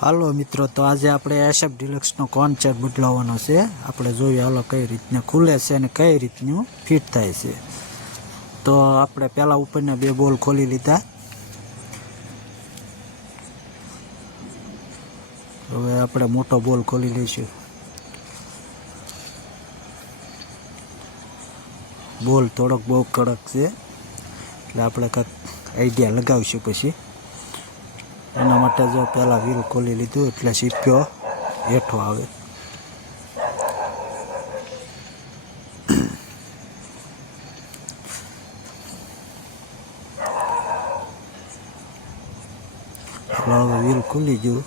હાલો મિત્રો, તો આજે આપણે એસએફ ડિલક્સનો કોન્સેપ્ટ બદલાવવાનો છે. આપણે જોઈએ હાલો કઈ રીતને ખુલે છે અને કઈ રીતનું ફિટ થાય છે. તો આપણે પહેલાં ઉપરના બે બોલ ખોલી લીધા. હવે આપણે મોટો બોલ ખોલી લઈશું. બોલ થોડોક બહુ કડક છે એટલે આપણે કંઈક આઈડિયા લગાવીશું પછી. એના માટે જો પહેલાં વ્હીલ ખોલી લીધું એટલે સીપ્યો હેઠો આવે. હવે વ્હીલ ખુલી ગયું.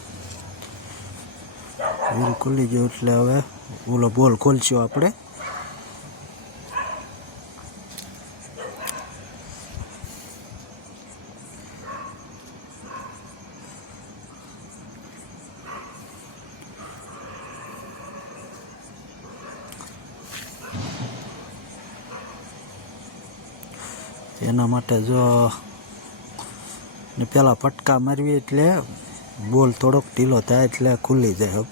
એટલે હવે ઓલો બોલ ખોલશું આપણે. એના માટે જો ને પહેલાં ફટકા મારવી એટલે બોલ થોડોક ઢીલો થાય એટલે ખુલી જાય.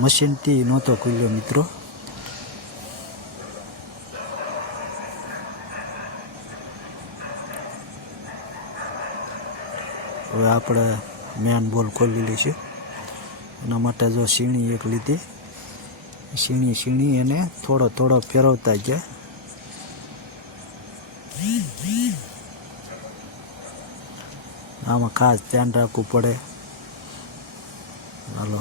મશીનથી નહોતો ખુલ્યો મિત્રો. હવે આપણે મેન બોલ ખોલી લઈશું. એના માટે જો સીણી એક લીધી. સીણી એને થોડો ફેરવતા ગયા. આમાં ખાસ ધ્યાન રાખવું પડે. હાલો,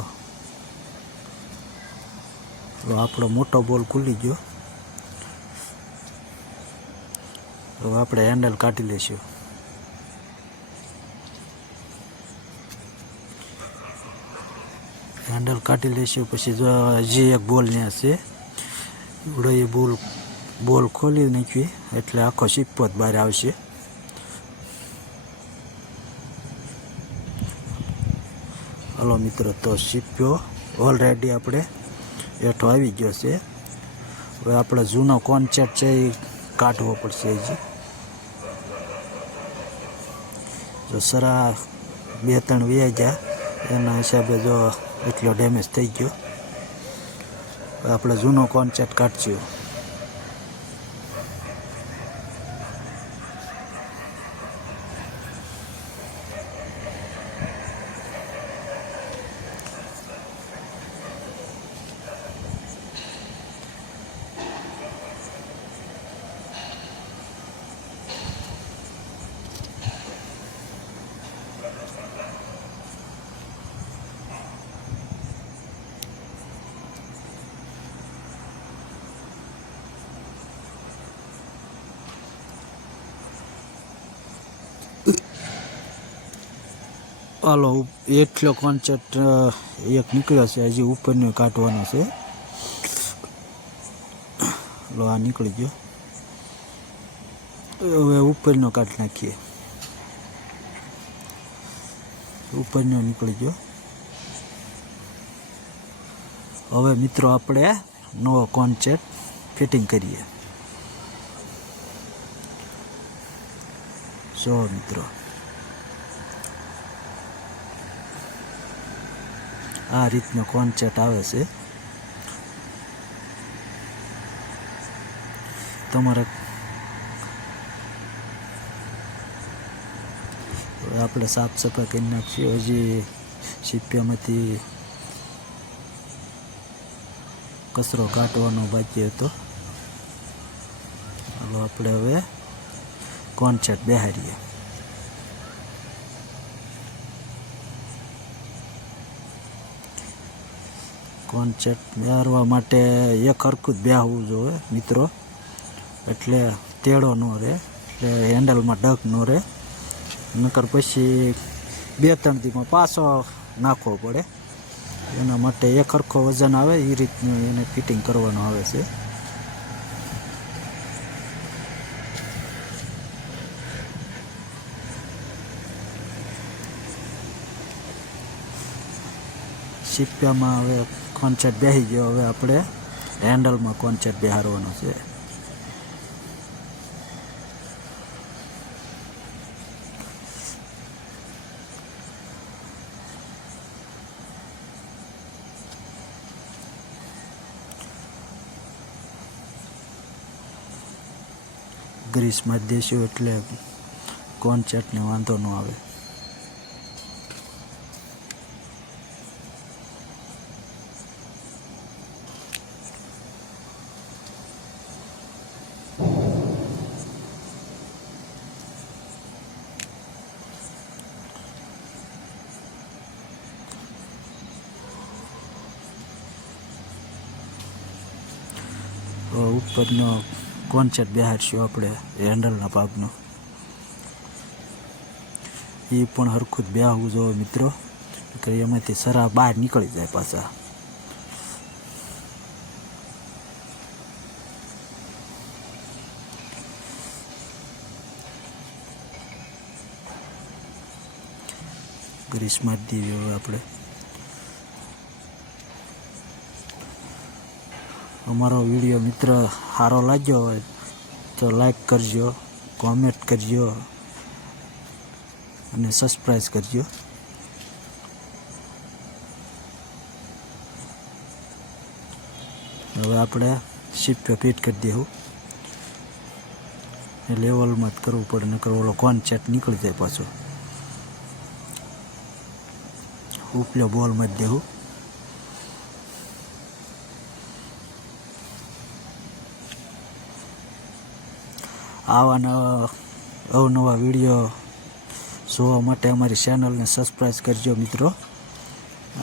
આપણો મોટો બોલ ખુલી ગયો. હવે આપણે હેન્ડલ કાઢી લઈશું. પછી જો હજી એક બોલ ત્યાં છે. એવડો એ બોલ ખોલી નાખી એટલે આખો સિપ્પો જ બહાર આવશે. હલો મિત્રો, તો સિપ્પો ઓલરેડી આપણે હેઠો આવી ગયો છે. હવે આપણે જૂનો કોન્સેપ્ટ છે એ કાઢવો પડશે. હજી જો સરા 2-3 વ્યા ગયા એના હિસાબે જો એટલો ડેમેજ થઈ ગયો. આપણે જૂનો કોન્સેપ્ટ કાઢશું. હાલો, એટલો કોન્સેપ્ટ એક નીકળ્યો છે. હજી ઉપરનો કાઢવાનો છે. લો, આ નીકળી ગયો. હવે ઉપરનો કાઢી નાખીએ. ઉપરનો નીકળી ગયો. હવે મિત્રો આપણે નવો કોન્સેપ્ટ ફિટિંગ કરીએ. જો મિત્રો, આ રીતનો કોન્સેપ્ટ આવે છે. તમારે આપણે સાફ સફાઈ કરી નાખીએ. હજી સીપ્યામાંથી કચરો કાઢવાનો બાકી હતો. હાલો, આપણે હવે કોન્સેપ્ટ બેહારીએ. કોન્સેપ્ટ બેહારવા માટે એક હરખું જ બેહવું જોઈએ મિત્રો. એટલે તેડો ન રહે, એટલે હેન્ડલમાં ડગ ન રહે. નકર પછી 2-3 દીમાં પાછો નાખવો પડે. એના માટે એક હરખો વજન આવે એ રીતનું એને ફિટિંગ કરવાનું આવે છે. સીપ્યામાં હવે કોન્સેપ્ટ બેસી ગયો. હવે આપણે હેન્ડલમાં કોન્સેટ બેહારવાનો છે. ગ્રીસમાં જ દેશું એટલે કોન્સેટને વાંધો ન આવે. ઉપરનો કોન્સેટ બેહારશું આપણે હેન્ડલના ભાગનો. એ પણ હરખું જ બેહવું જોઈએ મિત્રો, કે એમાંથી સરા બહાર નીકળી જાય પાછા. ગ્રીસમાં જ દઈએ હવે આપણે. અમારો વિડીયો મિત્ર સારો લાગ્યો હોય તો લાઈક કરજો, કોમેન્ટ કરજો અને સબસ્ક્રાઈબ કરજો. હવે આપણે સીપ ફિટ કરી દઈશું. લેવલમાં જ કરવું પડે, નકર ઓલો કોન્સેટ નીકળી જાય પાછો. ઉપલો બોલમાં જ દેવું. આવા અવનવા વિડીયો જોવા માટે અમારી ચેનલને સબસ્ક્રાઈબ કરજો મિત્રો.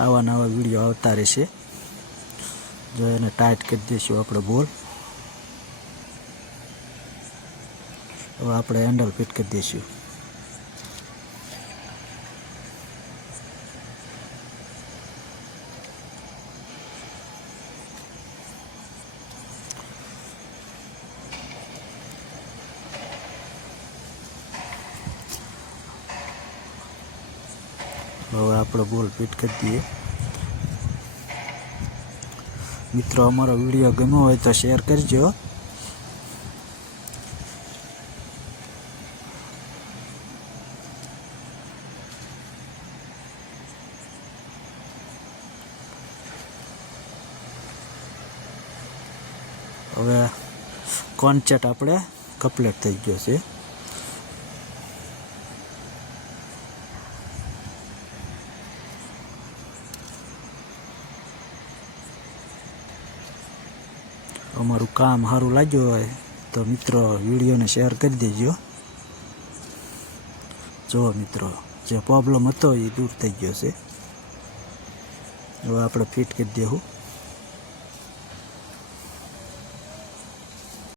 આવા નવા વિડીયો આવતા રહેશે. જો એને ટાઈટ કરી દઈશું આપણે બોલ. હવે આપણે હેન્ડલ ફિટ કરી દઈશું. હવે આપણે બોલ ફિટ કરી દઈએ. મિત્રો અમારો વિડીયો ગમ્યો હોય તો શેર કરજો. હવે કોન્સેટ આપણે કમ્પ્લીટ થઈ ગયો છે. અમારું કામ સારું લાગ્યું હોય તો મિત્રો વિડીયોને શેર કરી દેજો. જો મિત્રો જે પ્રોબ્લેમ હતો એ દૂર થઈ ગયો છે. હવે આપણે ફિટ કરી દેવું.